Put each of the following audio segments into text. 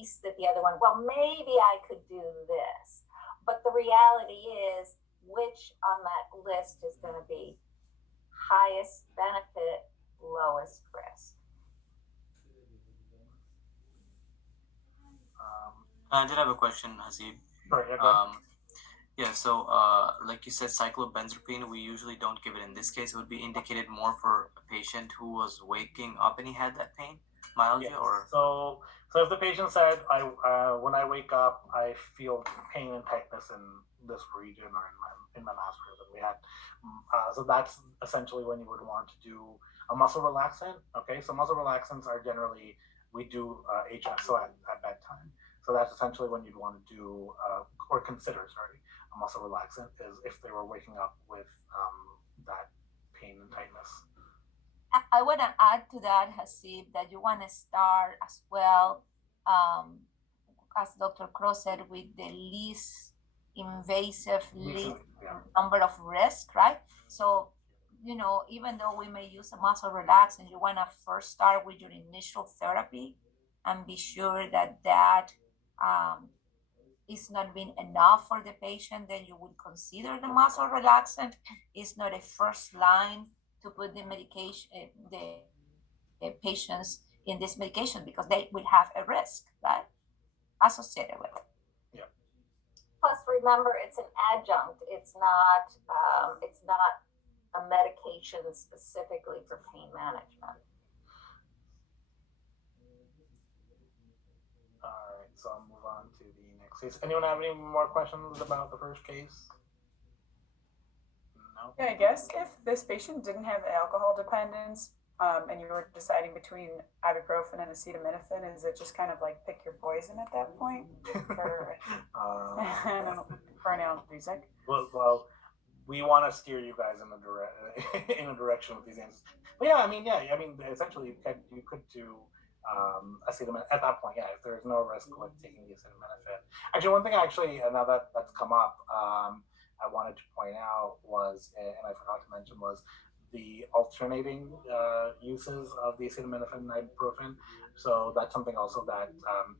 case that the other one, well, maybe I could do this. But the reality is, which on that list is going to be highest benefit, lowest risk? I did have a question, Hasib. Sorry, Yeah, so like you said, cyclobenzapine, we usually don't give it in this case. It would be indicated more for a patient who was waking up and he had that pain, myalgia, yes. or So if the patient said, when I wake up, I feel pain and tightness in this region or in my nostrils, and we had, so that's essentially when you would want to do a muscle relaxant. Okay, so muscle relaxants are generally, we do HS, so at bedtime. So that's essentially when you'd want to do or consider, sorry, a muscle relaxant is if they were waking up with that pain and tightness. I want to add to that, Hasib, that you want to start as well, as Dr. Cross said, with the least invasive, least number of risk, right? So, even though we may use a muscle relaxant, you want to first start with your initial therapy and be sure that is not being enough for the patient. Then you would consider the muscle relaxant. It's not a first line to put the medication, the patients in this medication, because they will have a risk, right, associated with it. Yeah. Plus, remember, it's an adjunct. It's not a medication specifically for pain management. All right, so I'll move on to the next case. Anyone have any more questions about the first case? No? Yeah, I guess if this patient didn't have alcohol dependence, and you were deciding between ibuprofen and acetaminophen, is it just kind of like pick your poison at that point for, for an analgesic? Well, we want to steer you guys in a direction with these answers. But yeah, essentially you could do acetaminophen at that point. Yeah, if there's no risk with taking the acetaminophen. Actually, one thing now that's come up, I wanted to point out was, and I forgot to mention, was the alternating uses of the acetaminophen and ibuprofen. So that's something also that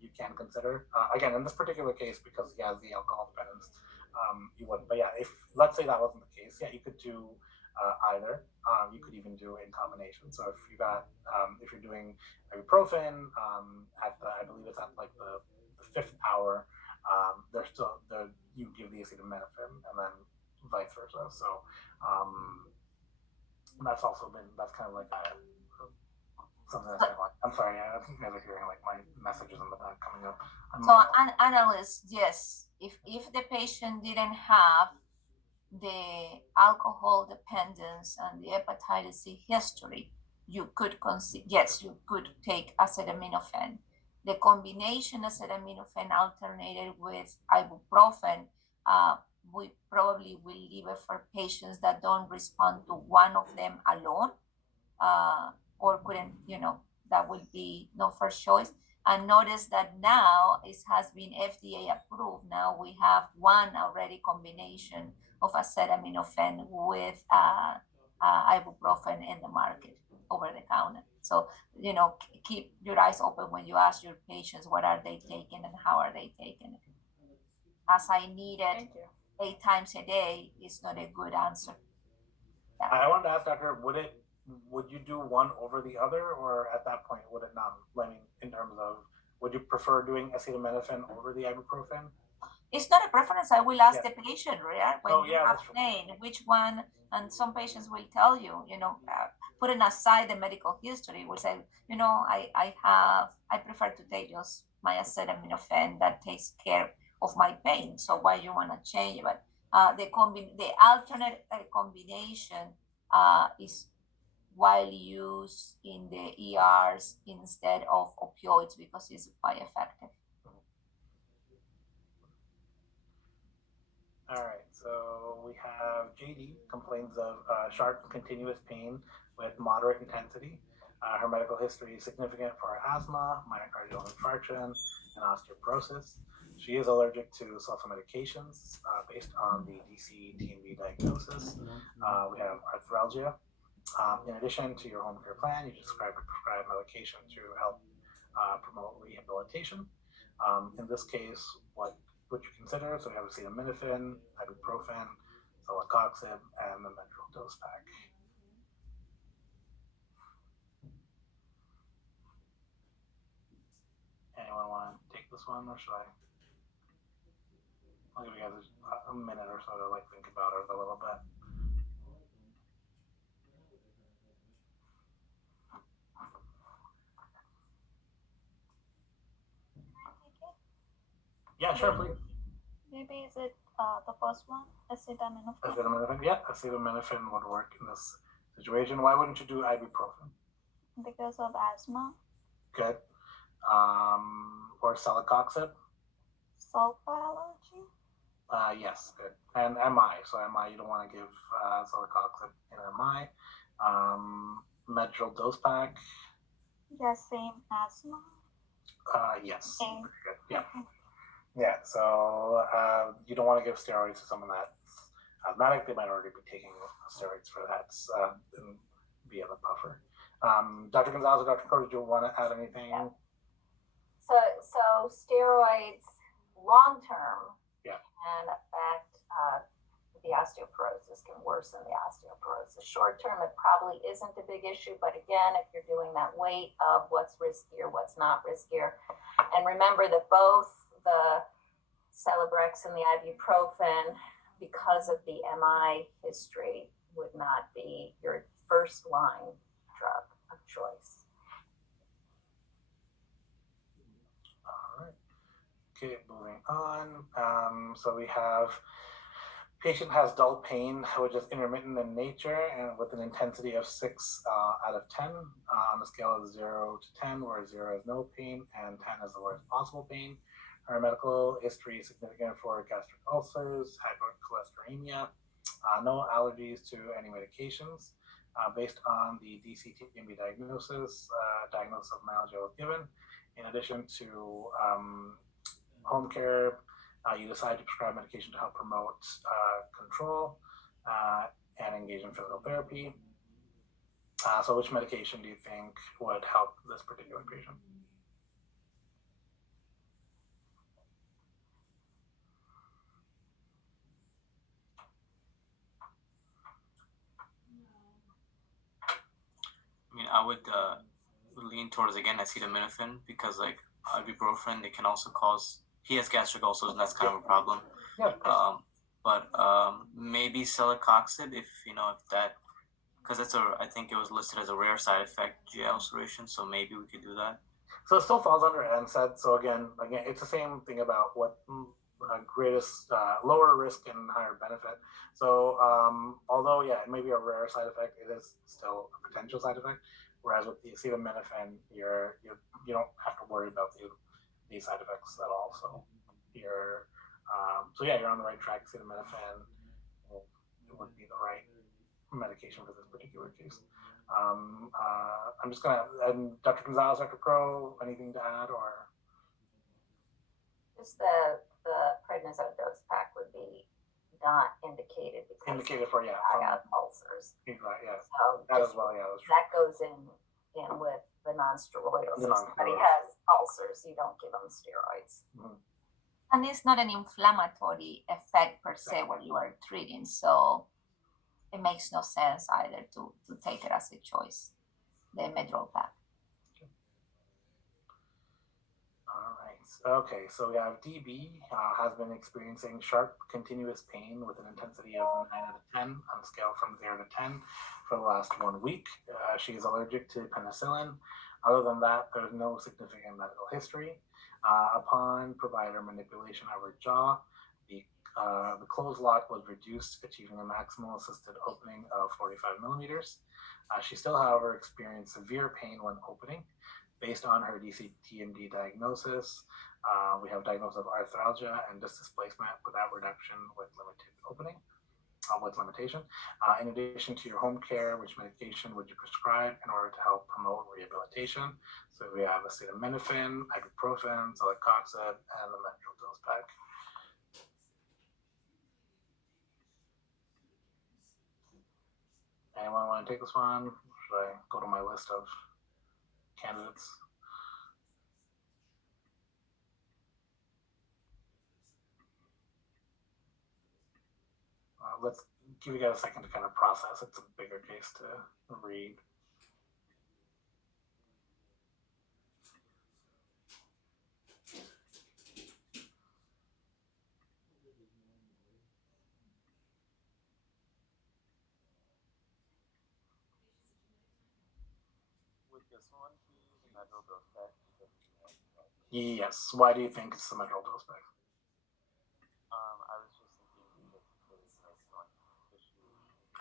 you can consider. Again, in this particular case, because he has the alcohol dependence, you wouldn't. But yeah, if let's say that wasn't the case, yeah, you could do either. You could even do in combination. So if you're doing ibuprofen I believe it's at like the fifth hour, you give the acetaminophen and then vice versa. So that's kind of like something that's like, I'm sorry, I think you guys are hearing like my messages in the back coming up. So an analyst, yes, if the patient didn't have the alcohol dependence and the hepatitis C history, you could you could take acetaminophen. The combination acetaminophen alternated with ibuprofen, we probably will leave it for patients that don't respond to one of them alone, or couldn't, that will be no first choice. And notice that now it has been FDA approved. Now we have one already combination of acetaminophen with ibuprofen in the market over the counter. So, keep your eyes open when you ask your patients what are they taking and how are they taking it. As I need it 8 times a day is not a good answer. Yeah. I wanted to ask Dr. Would you do one over the other, or at that point would it not? I mean, in terms of, would you prefer doing acetaminophen over the ibuprofen? It's not a preference. I will ask the patient, right? When you have pain, which one? And some patients will tell you, putting aside the medical history, will say, I prefer to take just my acetaminophen that takes care of my pain. So why you want to change it? But the alternate combination is widely used in the ERs instead of opioids because it's quite effective. All right, so we have JD complains of sharp continuous pain with moderate intensity. Her medical history is significant for her asthma, myocardial infarction, and osteoporosis. She is allergic to self-medications based on the DC-TMB diagnosis. We have arthralgia. In addition to your home care plan, you described a prescribed medication to help promote rehabilitation. In this case, what would you consider? So we have acetaminophen, ibuprofen, celecoxib, and the Medrol dose pack. Anyone want to take this one, or should I? I'll give you guys a minute or so to like think about it a little bit. Yeah, sure, please. Maybe is it the first one, acetaminophen? Acetaminophen, yeah, acetaminophen would work in this situation. Why wouldn't you do ibuprofen? Because of asthma, Good. Or celecoxib? sulfur allergy. Yes, good. And MI. So MI, you don't want to give celecoxib in MI. Medrol dose pack. Yes, same asthma. Yes. Same. Good. Yeah. Yeah. So you don't want to give steroids to someone that's asthmatic. They might already be taking steroids for that via the puffer. Dr. Gonzalez or Dr. Crowe, did you want to add anything? Yeah. So steroids long term can affect the osteoporosis, can worsen the osteoporosis. Short term, it probably isn't a big issue, but again, if you're doing that weight of what's riskier, what's not riskier, and remember that both the Celebrex and the ibuprofen, because of the MI history, would not be your first line drug of choice. Okay, moving on. So we have patient has dull pain, which is intermittent in nature and with an intensity of 6 out of 10 on a scale of 0 to 10, where 0 is no pain and 10 is the worst possible pain. Her medical history is significant for gastric ulcers, hypercholesteremia, no allergies to any medications. Based on the DCTMB diagnosis of myalgia was given. In addition to home care, you decide to prescribe medication to help promote control and engage in physical therapy. So which medication do you think would help this particular patient? I mean, I would lean towards again acetaminophen because like ibuprofen, it can also cause. He has gastric ulcers, and that's kind of a problem. Yeah. But maybe celecoxib, if that, because I think it was listed as a rare side effect, GI ulceration. So maybe we could do that. So it still falls under NSAID. So again, it's the same thing about what greatest lower risk and higher benefit. So although it may be a rare side effect, it is still a potential side effect. Whereas with the acetaminophen, you don't have to worry about these side effects at all. So you're on the right track. Acetaminophen would be the right medication for this particular case. I'm just gonna, and Dr. Gonzalez, Dr. Crowe, anything to add or? Just the prednisone dose pack would be not indicated because For I got ulcers. Right, yeah. So That as well, yeah. that goes in with the non-steroidals. If somebody has ulcers, you don't give them steroids. Mm-hmm. And it's not an inflammatory effect per se what you are treating, so it makes no sense either to take it as a choice, the Medrol pack. All right. Okay, so we have DB has been experiencing sharp continuous pain with an intensity of 9 out of 10 on a scale from 0 to 10 for the last 1 week. She is allergic to penicillin. Other than that, there's no significant medical history. Upon provider manipulation of her jaw, the closed lock was reduced, achieving a maximal assisted opening of 45 millimeters. She still, however, experienced severe pain when opening. Based on her DCTMD diagnosis, we have diagnosis of arthralgia and disc displacement without reduction with limited opening, with limitation. In addition to your home care, which medication would you prescribe in order to help promote rehabilitation? So we have acetaminophen, ibuprofen, celecoxib, and the Medrol dose pack. Anyone want to take this one? Should I go to my list of candidates? let's give you guys a second to kind of process. It's a bigger case to read. With this one, he used a medral dose pack because Yes. Why do you think it's the medral dose pack? I was just thinking that there's a joint issue.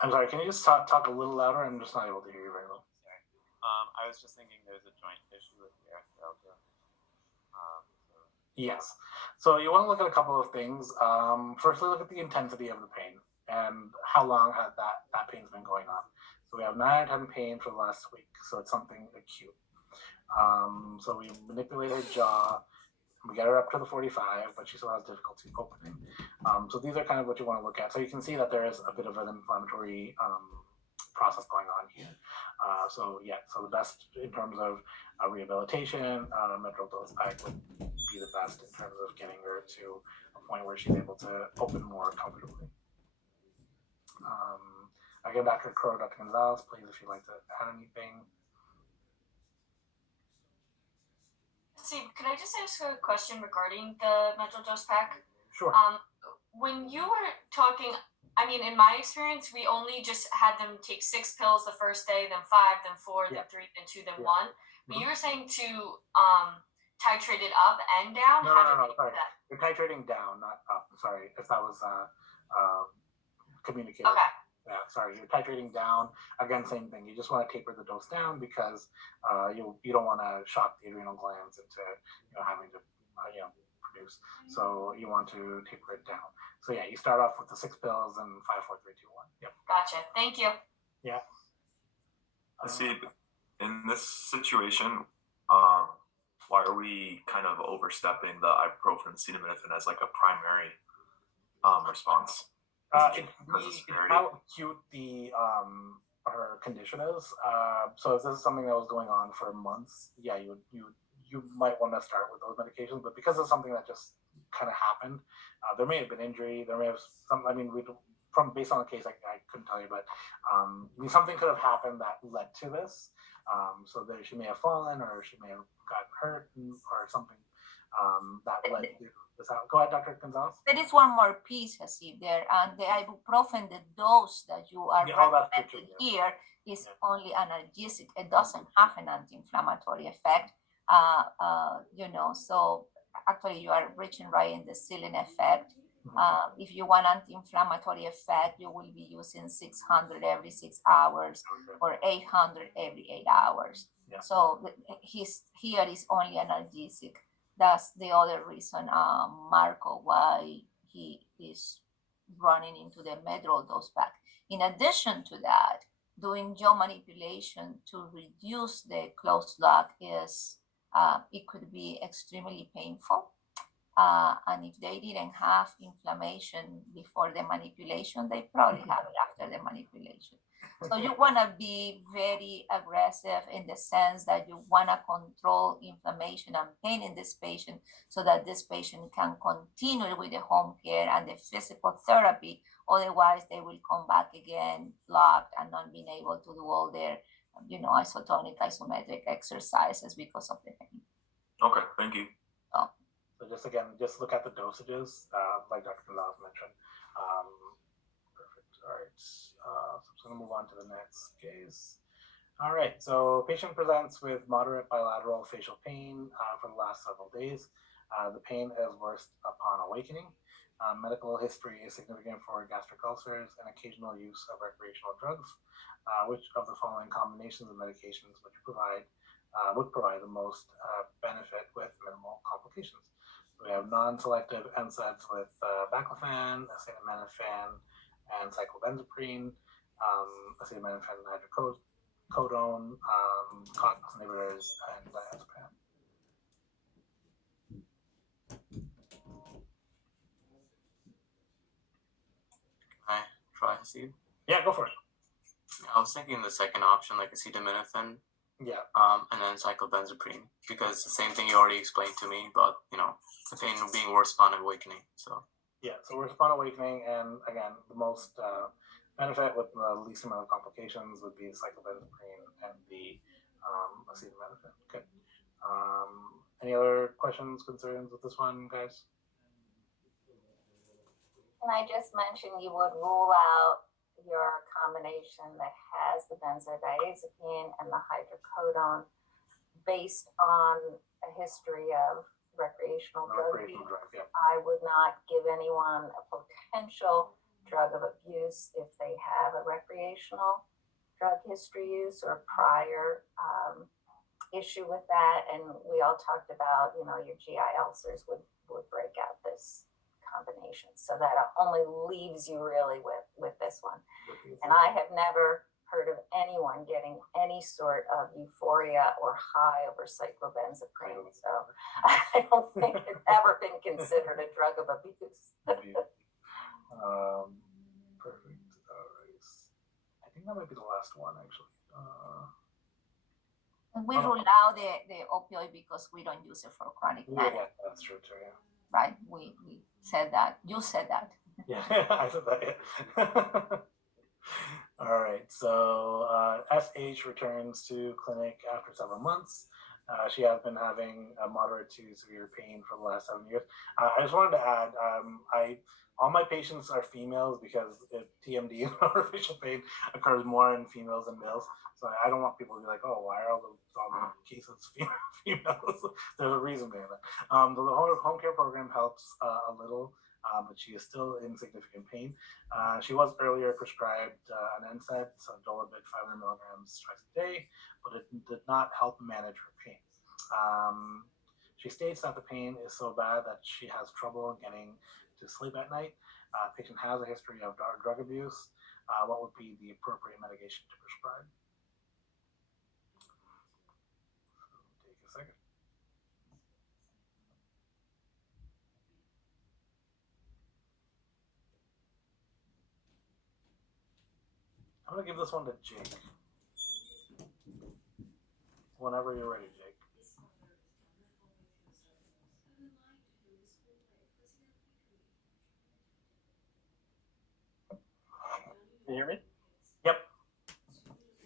I'm sorry. Can you just talk a little louder? I'm just not able to hear you very well. Sorry. I was just thinking there's a joint issue with the arthralgia. So Yes. So you want to look at a couple of things. Firstly, look at the intensity of the pain and how long had that pain's been going on. So we have 9 out of 10 pain for the last week. So it's something acute. So we manipulate her jaw. We get her up to the 45, but she still has difficulty opening. So these are kind of what you want to look at. So you can see that there is a bit of an inflammatory process going on here. So the best in terms of rehabilitation, medral dose pack would be the best in terms of getting her to a point where she's able to open more comfortably. Again, Dr. Crow, Dr. Gonzalez, please, if you'd like to add anything. Steve, can I just ask a question regarding the medral dose pack? Sure. When you were talking, I mean, in my experience, we only just had them take 6 pills the first day, then 5, then 4, Yeah. then 3, then 2, then Yeah. 1. But Mhm. you were saying to titrate it up and down. No, How no, did no, they do sorry. that? You're titrating down, not up. Sorry, if that was communicated. Okay. Yeah, sorry, you're titrating down. Again, same thing. You just want to taper the dose down because you don't want to shock the adrenal glands into having to produce. So you want to taper it down. So yeah, you start off with the 6 pills and 5, 4, 3, 2, 1. Yep. Gotcha. Thank you. Yeah. I see. In this situation, why are we kind of overstepping the ibuprofen acetaminophen as like a primary response? It's how acute the her condition is. So if this is something that was going on for months, yeah, you might want to start with those medications. But because it's something that just kind of happened, there may have been injury. There may have some. I mean, based on the case, I couldn't tell you, but something could have happened that led to this. So that she may have fallen, or she may have gotten hurt, or something that led to this. Go ahead, Dr. Gonzalez. There is one more piece, Hasib, there, and the ibuprofen, the dose that you are recommended here is only analgesic. It doesn't have an anti-inflammatory effect. So actually you are reaching right in the ceiling effect. If you want anti-inflammatory effect, you will be using 600 every 6 hours or 800 every 8 hours. Yeah. So here is only analgesic. That's the other reason, Marco, why he is running into the medral dose pack. In addition to that, doing jaw manipulation to reduce the closed lock it could be extremely painful. And if they didn't have inflammation before the manipulation, they probably have it after the manipulation. So you want to be very aggressive in the sense that you want to control inflammation and pain in this patient so that this patient can continue with the home care and the physical therapy. Otherwise, they will come back again blocked and not being able to do all their isotonic, isometric exercises because of the pain. Okay, thank you. So just look at the dosages, like Dr. Gonzalez mentioned. Perfect. All right. So I'm just going to move on to the next case. All right. So patient presents with moderate bilateral facial pain for the last several days. The pain is worst upon awakening. Medical history is significant for gastric ulcers and occasional use of recreational drugs. Which of the following combinations of medications would provide the most benefit with minimal complications? We have non-selective NSAIDs with baclofen, acetaminophen, and cyclobenzaprine, acetaminophen hydrocodone, COX inhibitors, and diazepam. Hi, try Steve. Yeah, go for it. I was thinking the second option, like acetaminophen, Yeah. and then cyclobenzaprine, because the same thing you already explained to me about the pain being worse upon awakening. So Yeah, so we're upon awakening, and again, the most benefit with the least amount of complications would be the cyclobenzaprine and the acetaminophen. Good. Any other questions, concerns with this one, guys? And I just mentioned you would rule out your combination that has the benzodiazepine and the hydrocodone based on a history of recreational drug Recreational use. drug, yeah. I would not give anyone a potential drug of abuse if they have a recreational drug history use or prior issue with that. And we all talked about, you know, your GI ulcers would break out this combination. So that only leaves you really with this one. And I have never heard of anyone getting any sort of euphoria or high over cyclobenzaprine. So I don't think it's ever been considered a drug of abuse. Perfect. All right. I think that might be the last one, actually. And we rule out the opioid because we don't use it for chronic Yeah, panic, that's true too. Yeah. right? We said that. You said that. Yeah, I said that. Yeah. All right. So SH returns to clinic after several months. She has been having a moderate to severe pain for the last 7 years. I just wanted to add, all my patients are females because TMD, artificial pain, occurs more in females than males. So I don't want people to be like, oh, why are all the cases females? There's a reason behind that. The home care program helps a little, but she is still in significant pain. She was earlier prescribed an NSAID, so Dolabit 500 milligrams twice a day, but it did not help manage her pain. She states that the pain is so bad that she has trouble getting to sleep at night. Patient has a history of drug abuse. What would be the appropriate medication to prescribe? Take a second. I'm gonna give this one to Jake. Whenever you're ready, Jake. Can you hear me? Yep.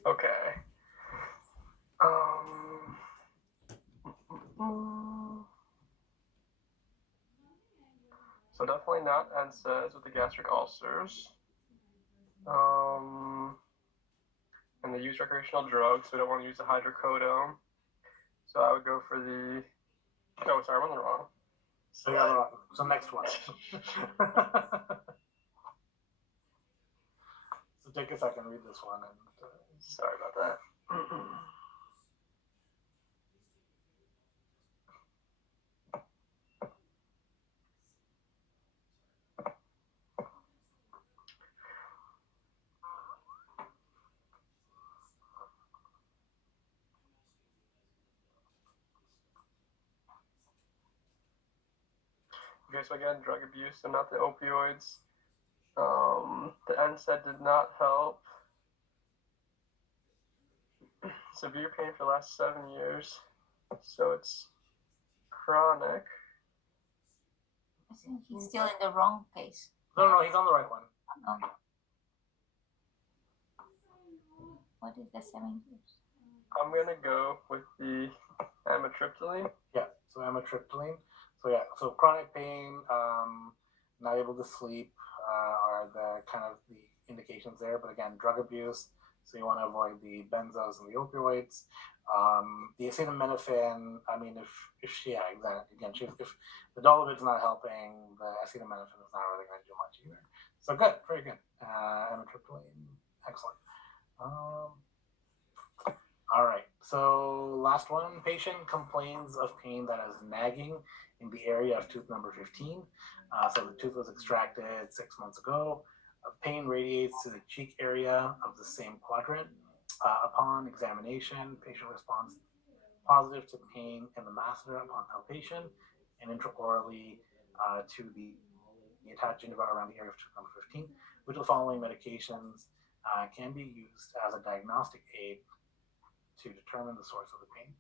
Okay. So definitely not NSAIDs with the gastric ulcers. And they use recreational drugs, so we don't want to use the hydrocodone. So I would go for the. Oh, sorry, I'm on the wrong. So next one. So take a second, read this one. And, sorry about that. Okay, so again, drug abuse, so not the opioids. The NSAID did not help. Severe pain for the last 7 years, so it's chronic. I think he's still in the wrong case. no, he's on the right one. Oh. What is the 7 years? I'm gonna go with the amitriptyline. Yeah, so amitriptyline. So yeah, so chronic pain, not able to sleep are the kind of the indications there. But again, drug abuse. So you want to avoid the benzos and the opioids. The acetaminophen. I mean, if the Dolabit's not helping, the acetaminophen is not really going to do much either. So good, very good. Amitriptyline, excellent. All right. So last one. Patient complains of pain that is nagging in the area of tooth number 15. So the tooth was extracted 6 months ago. Pain radiates to the cheek area of the same quadrant. Upon examination, patient responds positive to pain in the masseter upon palpation and intraorally to the attached gingiva around the area of tooth number 15. Which of the following medications can be used as a diagnostic aid to determine the source of the pain?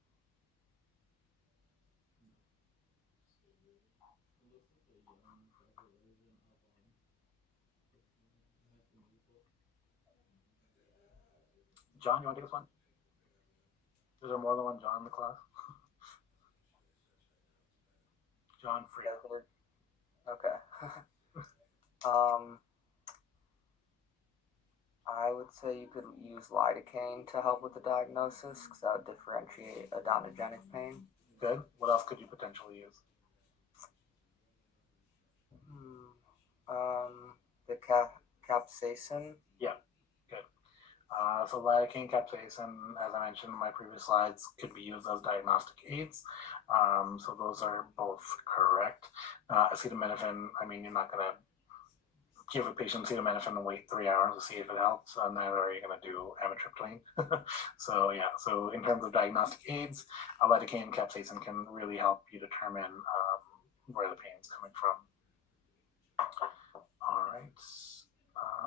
John, you want to take this one? Is there more than one John in the class? John Free. Okay. I would say you could use lidocaine to help with the diagnosis because that would differentiate odontogenic pain. Good. What else could you potentially use? The capsaicin. Yeah, good. So lidocaine, capsaicin, as I mentioned in my previous slides, could be used as diagnostic aids. So those are both correct. Acetaminophen, I mean, you're not going to give a patient acetaminophen and wait 3 hours to see if it helps, and neither are you going to do amitriptyline. So yeah, so in terms of diagnostic aids, lidocaine and capsaicin can really help you determine where the pain is coming from.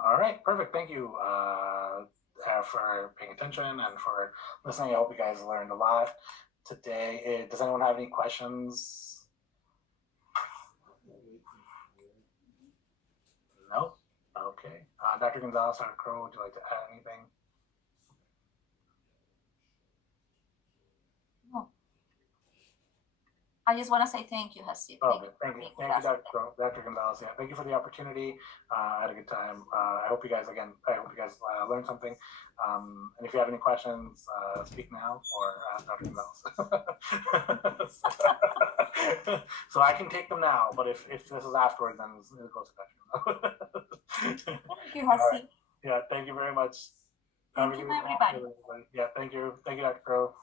All right, perfect. Thank you for paying attention and for listening. I hope you guys learned a lot today. Does anyone have any questions? No? Okay. Dr. Gonzalez, Dr. Crow, would you like to add anything? No. I just want to say thank you, Hasib. Okay, thank you, Dr. Crow, Dr. Gonzalez. Yeah, thank you for the opportunity. I had a good time. I hope you guys learned something. And if you have any questions, speak now or ask Dr. Gonzalez. So I can take them now, but if this is afterwards, then it goes to Dr. Gonzalez. Thank you, Hasib. Right. Yeah, thank you very much. Thank you, everybody. Yeah, thank you. Thank you, Dr. Crow.